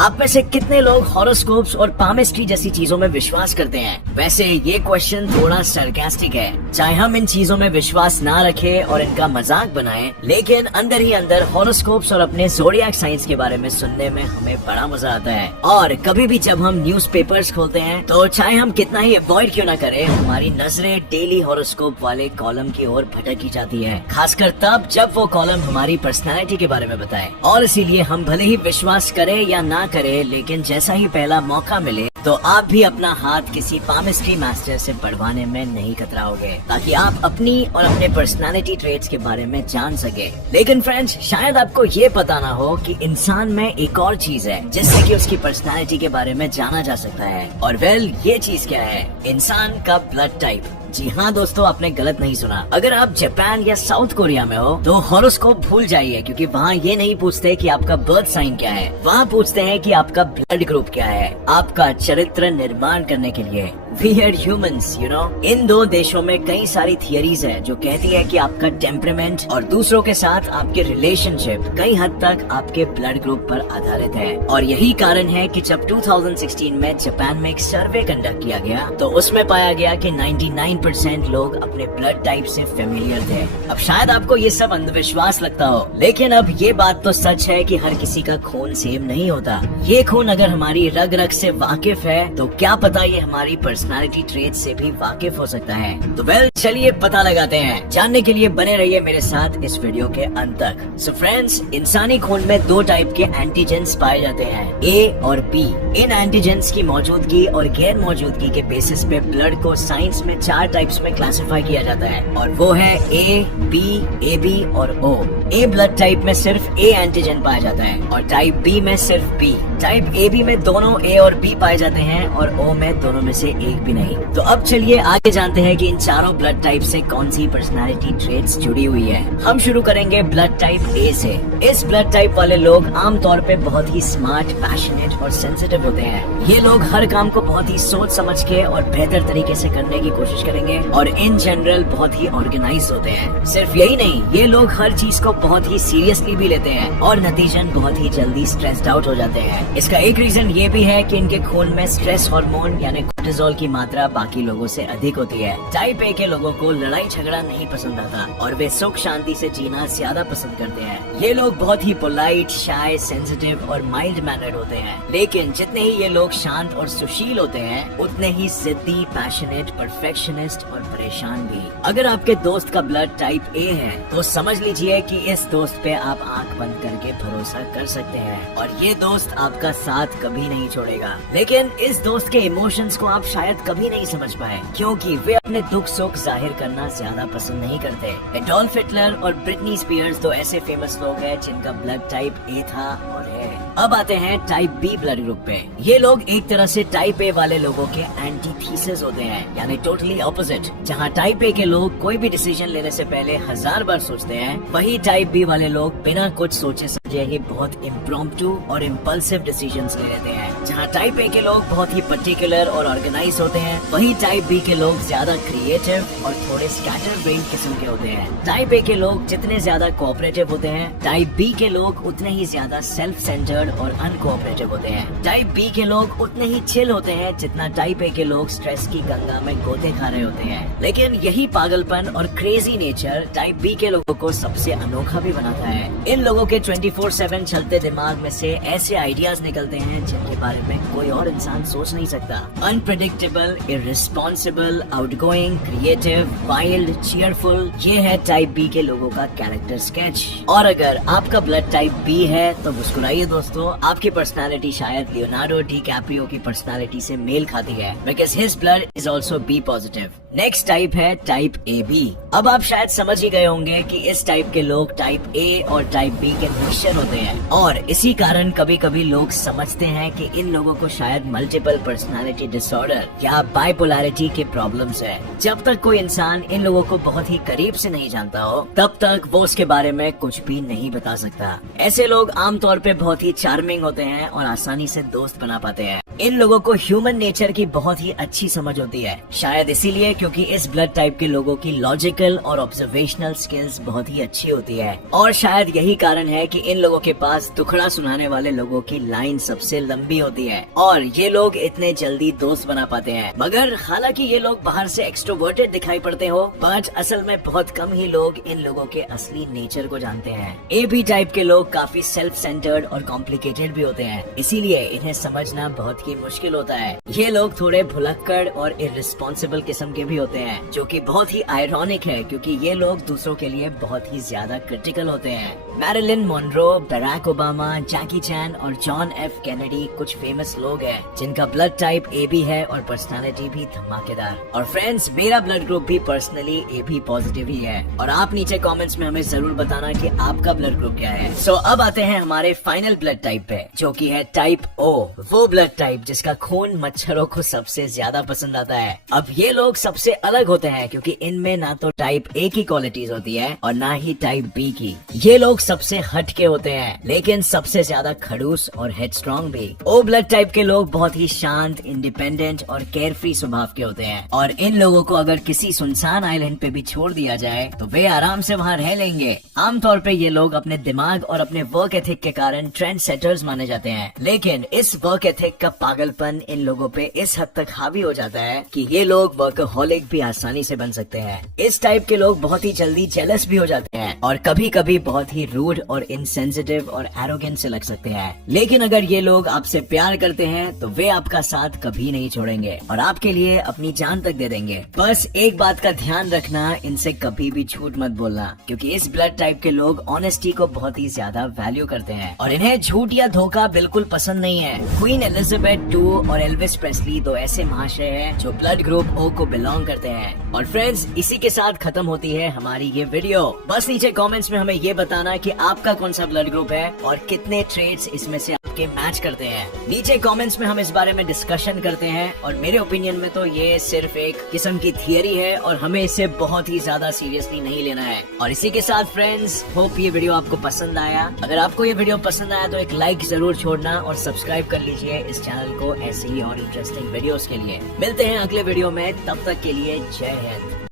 आप में से कितने लोग हॉरोस्कोप्स और पामिस्ट्री जैसी चीजों में विश्वास करते हैं? वैसे ये क्वेश्चन थोड़ा सरकास्टिक है। चाहे हम इन चीजों में विश्वास ना रखें और इनका मजाक बनाएं, लेकिन अंदर ही अंदर हॉरोस्कोप्स और अपने ज़ोडिएक साइंस के बारे में सुनने में हमें बड़ा मजा आता है। और कभी भी जब हम न्यूज़पेपर्स खोलते हैं तो चाहे हम कितना ही अवॉइड क्यों ना करें, हमारी नजरें डेली हॉरोस्कोप वाले कॉलम की ओर भटकी जाती है, खासकर तब जब वो कॉलम हमारी पर्सनैलिटी के बारे में बताए। और इसीलिए हम भले ही विश्वास करें या ना करें, लेकिन जैसा ही पहला मौका मिले तो आप भी अपना हाथ किसी पामिस्ट्री मास्टर से बढ़वाने में नहीं कतराओगे, ताकि आप अपनी और अपने पर्सनालिटी ट्रेट्स के बारे में जान सके। लेकिन फ्रेंड्स, शायद आपको ये पता ना हो कि इंसान में एक और चीज है जिससे कि उसकी पर्सनालिटी के बारे में जाना जा सकता है। और वेल, ये चीज क्या है? इंसान का ब्लड टाइप। जी हाँ दोस्तों, आपने गलत नहीं सुना। अगर आप जापान या साउथ कोरिया में हो तो हॉरोस्कोप भूल जाइए, क्योंकि वहाँ ये नहीं पूछते कि आपका बर्थ साइन क्या है, वहाँ पूछते हैं कि आपका ब्लड ग्रुप क्या है, आपका चरित्र निर्माण करने के लिए। We are humans, you know? इन दो देशों में कई सारी थियरीज है जो कहती है कि आपका टेम्परामेंट और दूसरों के साथ आपके रिलेशनशिप कई हद तक आपके ब्लड ग्रुप पर आधारित है। और यही कारण है कि जब 2016 में जापान में एक सर्वे कंडक्ट किया गया तो उसमें पाया गया कि 99% लोग अपने ब्लड टाइप से फेमिलियर थे। अब शायद आपको ये सब अंधविश्वास लगता हो, लेकिन अब ये बात तो सच है कि हर किसी का खून सेम नहीं होता। ये खून अगर हमारी रग रग से वाकिफ है तो क्या पता ये हमारी पर्सनालिटी ट्रेट से भी वाकिफ हो सकता है। तो वेल, चलिए पता लगाते हैं। जानने के लिए बने रहिए मेरे साथ इस वीडियो के अंत तक। सो फ्रेंड्स, इंसानी खून में दो टाइप के एंटीजेंस पाए जाते हैं, ए और बी। इन एंटीजेंस की मौजूदगी और गैर मौजूदगी के बेसिस पे ब्लड को साइंस में 4 टाइप्स में क्लासिफाई किया जाता है, और वो है ए, बी, ए बी और ओ। ए ब्लड टाइप में सिर्फ ए एंटीजन पाया जाता है और टाइप बी में सिर्फ बी। टाइप ए बी में दोनों ए और बी पाए जाते हैं और ओ में दोनों में से एक भी नहीं। तो अब चलिए आगे जानते हैं कि इन चारों ब्लड टाइप से कौन सी पर्सनालिटी ट्रेट्स जुड़ी हुई है। हम शुरू करेंगे ब्लड टाइप ए से। इस ब्लड टाइप वाले लोग आमतौर पे बहुत ही स्मार्ट, पैशनेट और सेंसिटिव होते हैं। ये लोग हर काम को बहुत ही सोच समझ के और बेहतर तरीके से करने की कोशिश करेंगे और इन जनरल बहुत ही ऑर्गेनाइज होते हैं। सिर्फ यही नहीं, ये लोग हर चीज को बहुत ही सीरियसली भी लेते हैं और नतीजन बहुत ही जल्दी स्ट्रेस्ड आउट हो जाते हैं। इसका एक रीजन ये भी है कि इनके खून में स्ट्रेस हार्मोन यानी कोर्टिसोल की मात्रा बाकी लोगों से अधिक होती है। टाइप ए के लोगों को लड़ाई झगड़ा नहीं पसंद आता और वे सुख शांति से जीना ज्यादा पसंद करते हैं। ये लोग बहुत ही पोलाइट, शाय, सेंसिटिव और माइल्ड मैनर्ड होते हैं। लेकिन जितने ही ये लोग शांत और सुशील होते हैं, उतने ही जिद्दी, पैशनेट, परफेक्शनिस्ट और परेशान भी। अगर आपके दोस्त का ब्लड टाइप ए है तो समझ लीजिए कि इस दोस्त पे आप आंख बंद करके भरोसा कर सकते हैं और ये दोस्त आपका साथ कभी नहीं छोड़ेगा। लेकिन इस दोस्त के इमोशंस को आप शायद कभी नहीं समझ पाए, क्योंकि वे अपने दुख सुख जाहिर करना ज्यादा पसंद नहीं करते। एडोल्फ हिटलर और ब्रिटनी स्पीयर्स दो ऐसे फेमस लोग हैं जिनका ब्लड टाइप ए था और है। अब आते हैं टाइप बी ब्लड ग्रुप पे। ये लोग एक तरह से टाइप ए वाले लोगों के एंटीथीसिस होते हैं, यानी टोटली ऑपोजिट। जहाँ टाइप ए के लोग कोई भी डिसीजन लेने से पहले 1000 बार सोचते हैं, वही टाइप बी वाले लोग बिना कुछ सोचे समझे ही बहुत इम्प्रॉम्प्टू और इम्पल्सिव डिसीजंस ले लेते हैं। जहाँ टाइप ए के लोग बहुत ही पर्टिकुलर और ऑर्गेनाइज होते हैं, वही टाइप बी के लोग ज्यादा क्रिएटिव और थोड़े स्कैटर ब्रेन किस्म के होते हैं। टाइप ए के लोग जितने ज्यादा कोऑपरेटिव होते हैं, टाइप बी के लोग उतने ही ज्यादा सेल्फ सेंटर्ड और अनकोऑपरेटिव होते हैं। टाइप बी के लोग उतने ही चिल होते हैं जितना टाइप ए के लोग स्ट्रेस की गंगा में गोते खा रहे होते हैं। लेकिन यही पागलपन और क्रेजी नेचर टाइप बी के लोगों को सबसे अनोखा भी बनाता है। इन लोगों के 24/7 चलते दिमाग में से ऐसे आइडियाज निकलते हैं जिनके बारे में कोई और इंसान सोच नहीं सकता। Unpredictable, irresponsible, outgoing, creative, wild, cheerful, ये है टाइप बी के लोगों का कैरेक्टर स्केच। और अगर आपका ब्लड टाइप बी है तो मुस्कुराइए दोस्तों, आपकी पर्सनालिटी शायद लियोनार्डो डिकैप्रियो की पर्सनालिटी से मेल खाती है, because his blood is also be positive. Next type है टाइप ए बी। अब आप शायद समझ ही गए होंगे कि इस टाइप के लोग टाइप ए और टाइप बी के मिक्सचर होते हैं, और इसी कारण कभी कभी लोग समझते हैं कि इन लोगों को शायद मल्टीपल पर्सनालिटी डिसऑर्डर या बाइपोलैरिटी के प्रॉब्लम्स है। जब तक कोई इंसान इन लोगों को बहुत ही करीब से नहीं जानता हो, तब तक वो उसके बारे में कुछ भी नहीं बता सकता। ऐसे लोग आमतौर पे बहुत ही चार्मिंग होते हैं और आसानी से दोस्त बना पाते हैं। इन लोगों को ह्यूमन नेचर की बहुत ही अच्छी समझ होती है, शायद इसीलिए क्योंकि इस ब्लड टाइप के लोगों की लॉजिकल और ऑब्जर्वेशनल स्किल्स बहुत ही अच्छी होती है, और शायद यही कारण है कि इन लोगों के पास दुखड़ा सुनाने वाले लोगों की लाइन सबसे लंबी होती है और ये लोग इतने जल्दी दोस्त बना पाते हैं। मगर हालांकि ये लोग बाहर से एक्सट्रोवर्टेड दिखाई पड़ते हो, बट असल में बहुत कम ही लोग इन लोगों के असली नेचर को जानते हैं। AB टाइप के लोग काफी सेल्फ सेंटर्ड और कॉम्प्लिकेटेड भी होते हैं, इसीलिए इन्हें समझना बहुत ही मुश्किल होता है। ये लोग थोड़े भुलक्कड़ और इररिस्पॉन्सिबल किस्म के भी होते हैं, जो कि बहुत ही आयरॉनिक है क्योंकि ये लोग दूसरों के लिए बहुत ही ज्यादा क्रिटिकल होते हैं। मैरिलिन मोनरो, बराक ओबामा, जैकी चैन और जॉन F कैनेडी कुछ फेमस लोग हैं जिनका ब्लड टाइप AB है और पर्सनालिटी भी धमाकेदार। और फ्रेंड्स, मेरा ब्लड ग्रुप भी पर्सनली AB पॉजिटिव ही है और आप नीचे कमेंट्स में हमें जरूर बताना कि आपका ब्लड ग्रुप क्या है। सो अब आते हैं हमारे फाइनल ब्लड टाइप पे, जो कि है टाइप O, वो ब्लड टाइप जिसका खून मच्छरों को सबसे ज्यादा पसंद आता है। अब ये लोग सबसे अलग होते हैं क्योंकि इनमें ना तो टाइप A की क्वालिटीज होती है और ना ही टाइप B की। ये लोग सबसे हटके होते हैं लेकिन सबसे ज्यादा खड़ूस और हेडस्ट्रॉन्ग भी। O ब्लड टाइप के लोग बहुत ही शांत, इंडिपेंडेंट और केयरफ्री स्वभाव के होते हैं और इन लोगों को अगर किसी सुनसान आइलैंड पे भी छोड़ दिया जाए तो वे आराम से वहाँ रह लेंगे। आमतौर पे ये लोग अपने दिमाग और अपने वर्क एथिक के कारण ट्रेंड सेटर्स माने जाते हैं, लेकिन इस वर्क एथिक का पागलपन इन लोगों पे इस हद तक हावी हो जाता है कि ये लोग वर्कहोलिक भी आसानी से बन सकते हैं। इस टाइप के लोग बहुत ही जल्दी जेलस भी हो जाते हैं और कभी कभी बहुत ही रूड और इनसेंसिटिव और एरोगेंट से लग सकते हैं। लेकिन अगर ये लोग आपसे प्यार करते हैं तो वे आपका साथ कभी नहीं छोड़ेंगे और आपके लिए अपनी जान तक दे देंगे। बस एक बात का ध्यान रखना, इनसे कभी भी झूठ मत बोलना क्योंकि इस ब्लड टाइप के लोग ऑनेस्टी को बहुत ही ज्यादा वैल्यू करते हैं और इन्हें झूठ या धोखा बिल्कुल पसंद नहीं है। क्वीन एलिजाबेथ II और एल्विस प्रेस्ली दो ऐसे महाशय हैं जो ब्लड ग्रुप O को बिलोंग करते हैं। और फ्रेंड्स, इसी के साथ खत्म होती है हमारी ये वीडियो। बस नीचे कमेंट्स में हमें ये बताना कि आपका कौन सा ब्लड ग्रुप है और कितने ट्रेड्स इसमें से आपके मैच करते हैं। नीचे कमेंट्स में हम इस बारे में डिस्कशन करते हैं और मेरे ओपिनियन में तो ये सिर्फ एक किस्म की थियरी है और हमें इसे बहुत ही ज्यादा सीरियसली नहीं लेना है। और इसी के साथ फ्रेंड्स, होप ये वीडियो आपको पसंद आया। अगर आपको ये वीडियो पसंद आया तो एक लाइक जरूर छोड़ना और सब्सक्राइब कर लीजिए इस चैनल को ऐसे ही और इंटरेस्टिंग वीडियोस के लिए। मिलते हैं अगले वीडियो में, तब तक के लिए जय हिंद।